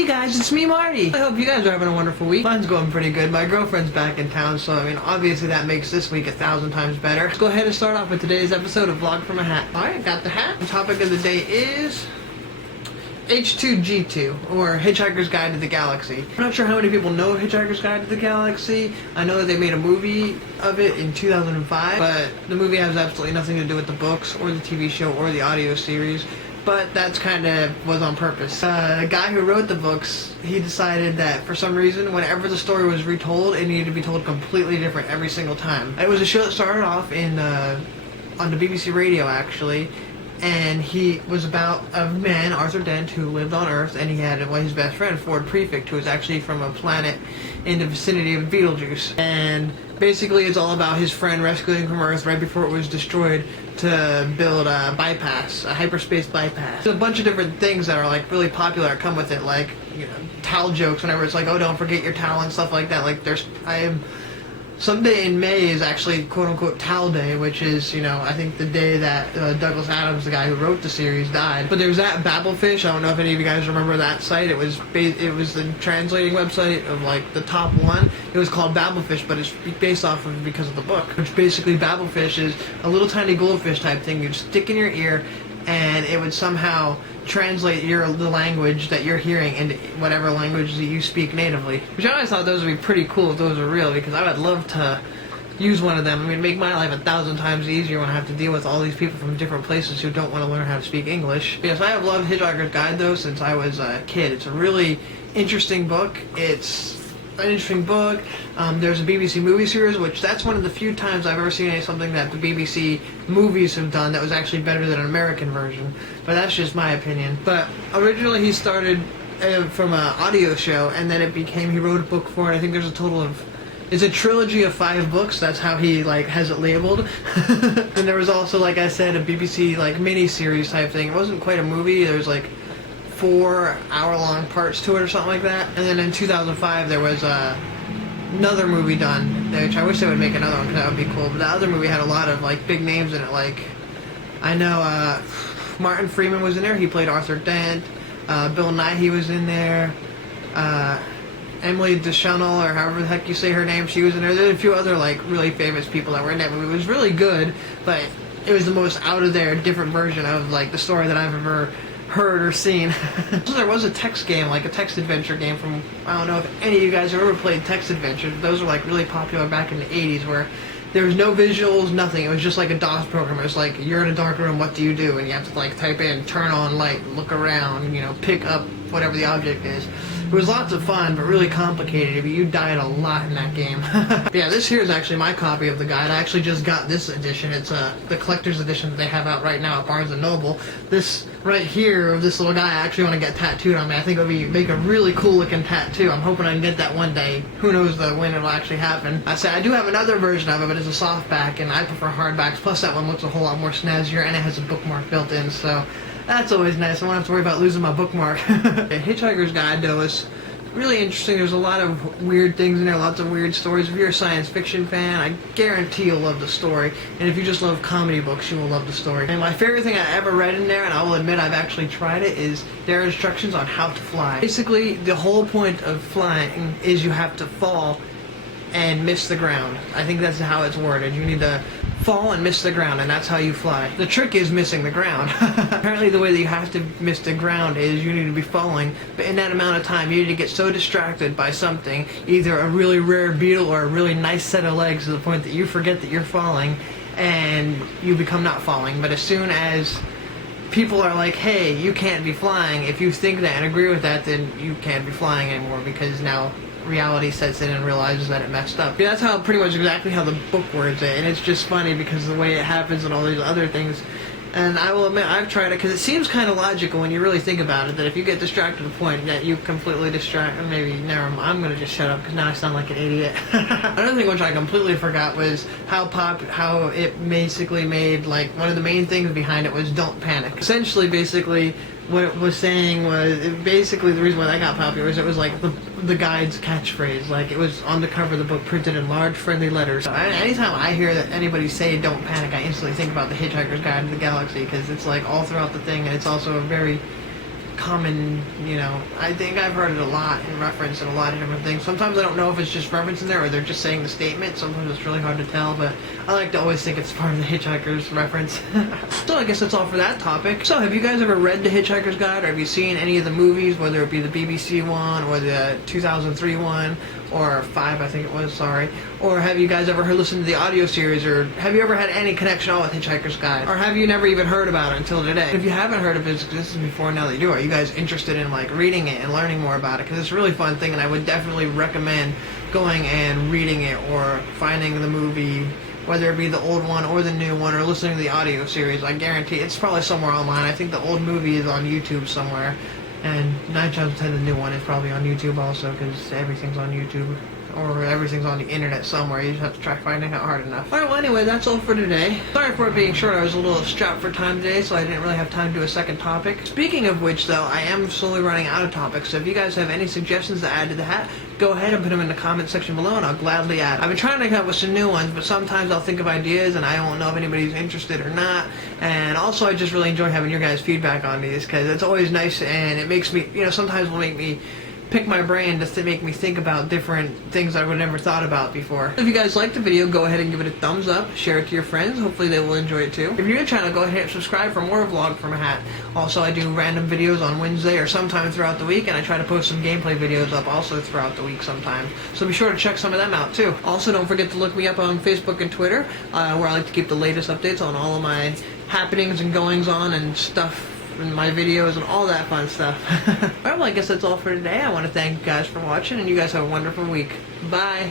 Hey guys, it's me, Marty. I hope you guys are having a wonderful week. Mine's going pretty good. My girlfriend's back in town, so I mean, obviously that makes this week 1,000 times better. Let's go ahead and start off with today's episode of Vlog from a Hat. Alright, got the hat. The topic of the day is H2G2, or Hitchhiker's Guide to the Galaxy. I'm not sure how many people know Hitchhiker's Guide to the Galaxy. I know that they made a movie of it in 2005, but the movie has absolutely nothing to do with the books, or the TV show, or the audio series. But that's kind of was on purpose. The guy who wrote the books, he decided that for some reason, whenever the story was retold, it needed to be told completely different every single time. It was a show that started off in on the BBC radio, actually, and he was about a man, Arthur Dent, who lived on Earth, and he had his best friend, Ford Prefect, who was actually from a planet in the vicinity of Betelgeuse. And basically it's all about his friend rescuing from Earth right before it was destroyed to build a bypass, a hyperspace bypass. There's a bunch of different things that are like really popular that come with it, like, you know, towel jokes whenever it's like, oh, don't forget your towel and stuff like that. Like someday in May is actually quote-unquote Towel Day, which is, you know, I think the day that Douglas Adams, the guy who wrote the series, died. But there's that Babelfish. I don't know if any of you guys remember that site. It was the translating website of like the top one. It was called Babelfish, but it's based off of because of the book. Which basically Babelfish is a little tiny goldfish type thing you'd stick in your ear, and it would somehow translate the language that you're hearing into whatever language that you speak natively. Which I always thought those would be pretty cool if those were real, because I would love to use one of them. I mean, make my life 1,000 times easier when I have to deal with all these people from different places who don't want to learn how to speak English. Yes, I have loved Hitchhiker's Guide, though, since I was a kid. It's a really interesting book. It's an interesting book. There's a BBC movie series, which that's one of the few times I've ever seen something that the BBC movies have done that was actually better than an American version. But that's just my opinion. But originally he started from an audio show, and then he wrote a book for it. I think there's a total of, it's a trilogy of 5 books. That's how he like has it labeled. And there was also, like I said, a BBC like mini series type thing. It wasn't quite a movie. There was like 4 hour-long parts to it or something like that. And then in 2005 there was another movie done, which I wish they would make another one because that would be cool. But the other movie had a lot of like big names in it. Like, I know Martin Freeman was in there. He played Arthur Dent. Bill Nighy was in there. Emily Deschanel, or however the heck you say her name, she was in there. There's a few other like really famous people that were in that movie. It was really good, but it was the most out of there, different version of like the story that I've ever heard or seen. So there was a text game, like a text adventure game from, I don't know if any of you guys have ever played text adventures. Those were like really popular back in the 80s, where there was no visuals, nothing. It was just like a DOS program. It was like, you're in a dark room, what do you do? And you have to like type in, turn on light, look around, you know, pick up whatever the object is. It was lots of fun, but really complicated. You died a lot in that game. Yeah, this here is actually my copy of the guide. I actually just got this edition. It's the collector's edition that they have out right now at Barnes & Noble. This right here of this little guy, I actually want to get tattooed on me. I think it would make a really cool looking tattoo. I'm hoping I can get that one day. Who knows when it'll actually happen. I do have another version of it, but it's a softback, and I prefer hardbacks. Plus that one looks a whole lot more snazzier, and it has a bookmark built in, so that's always nice. I won't have to worry about losing my bookmark. Hitchhiker's Guide, though, is really interesting. There's a lot of weird things in there, lots of weird stories. If you're a science fiction fan, I guarantee you'll love the story. And if you just love comedy books, you will love the story. And my favorite thing I ever read in there, and I will admit I've actually tried it, is there are instructions on how to fly. Basically, the whole point of flying is you have to fall and miss the ground. I think that's how it's worded. You need to fall and miss the ground, and that's how you fly. The trick is missing the ground. Apparently the way that you have to miss the ground is you need to be falling, but in that amount of time you need to get so distracted by something, either a really rare beetle or a really nice set of legs, to the point that you forget that you're falling and you become not falling. But as soon as people are like, hey, you can't be flying, if you think that and agree with that, then you can't be flying anymore, because now reality sets in and realizes that it messed up. Yeah, that's how pretty much exactly how the book words it, and it's just funny because of the way it happens and all these other things. And I will admit, I've tried it because it seems kind of logical when you really think about it, that if you get distracted to the point that you completely distract, or maybe, never mind, I'm going to just shut up because now I sound like an idiot. Another thing which I completely forgot was how it basically made, like, one of the main things behind it was don't panic. Essentially, basically, what it was saying was, basically the reason why that got popular is it was like the guide's catchphrase. Like, it was on the cover of the book, printed in large friendly letters. So anytime I hear that anybody say don't panic, I instantly think about the Hitchhiker's Guide to the Galaxy, because it's like all throughout the thing, and it's also a very common, you know, I think I've heard it a lot in reference and a lot of different things. Sometimes I don't know if it's just reference in there or they're just saying the statement. Sometimes it's really hard to tell, but I like to always think it's part of the Hitchhikers reference. So I guess that's all for that topic. So have you guys ever read The Hitchhiker's Guide, or have you seen any of the movies, whether it be the BBC one or the 2003 one, or 5, I think it was, sorry. Or have you guys ever listened to the audio series, or have you ever had any connection at all with Hitchhiker's Guide? Or have you never even heard about it until today? If you haven't heard of its existence before, now that you do, are you guys interested in like reading it and learning more about it? Because it's a really fun thing, and I would definitely recommend going and reading it or finding the movie, whether it be the old one or the new one, or listening to the audio series. I guarantee it's probably somewhere online. I think the old movie is on YouTube somewhere. And 9 times out of 10, the new one is probably on YouTube also, because everything's on YouTube, or everything's on the internet somewhere. You just have to try finding it hard enough. Alright, well anyway, that's all for today. Sorry for it being short. I was a little strapped for time today, so I didn't really have time to do a second topic. Speaking of which, though, I am slowly running out of topics, so if you guys have any suggestions to add to the hat, go ahead and put them in the comment section below, and I'll gladly add. I've been trying to come up with some new ones, but sometimes I'll think of ideas and I won't know if anybody's interested or not. And also, I just really enjoy having your guys' feedback on these, because it's always nice, and it makes me, you know, sometimes will make me pick my brain just to make me think about different things I would never thought about before. If you guys liked the video, go ahead and give it a thumbs up, share it to your friends, hopefully they will enjoy it too. If you're new to the channel, go ahead and subscribe for more vlog from a hat. Also, I do random videos on Wednesday or sometime throughout the week, and I try to post some gameplay videos up also throughout the week sometimes. So be sure to check some of them out too. Also, don't forget to look me up on Facebook and Twitter, where I like to keep the latest updates on all of my happenings and goings on and stuff, and my videos and all that fun stuff. Alright, well I guess that's all for today. I want to thank you guys for watching, and you guys have a wonderful week. Bye!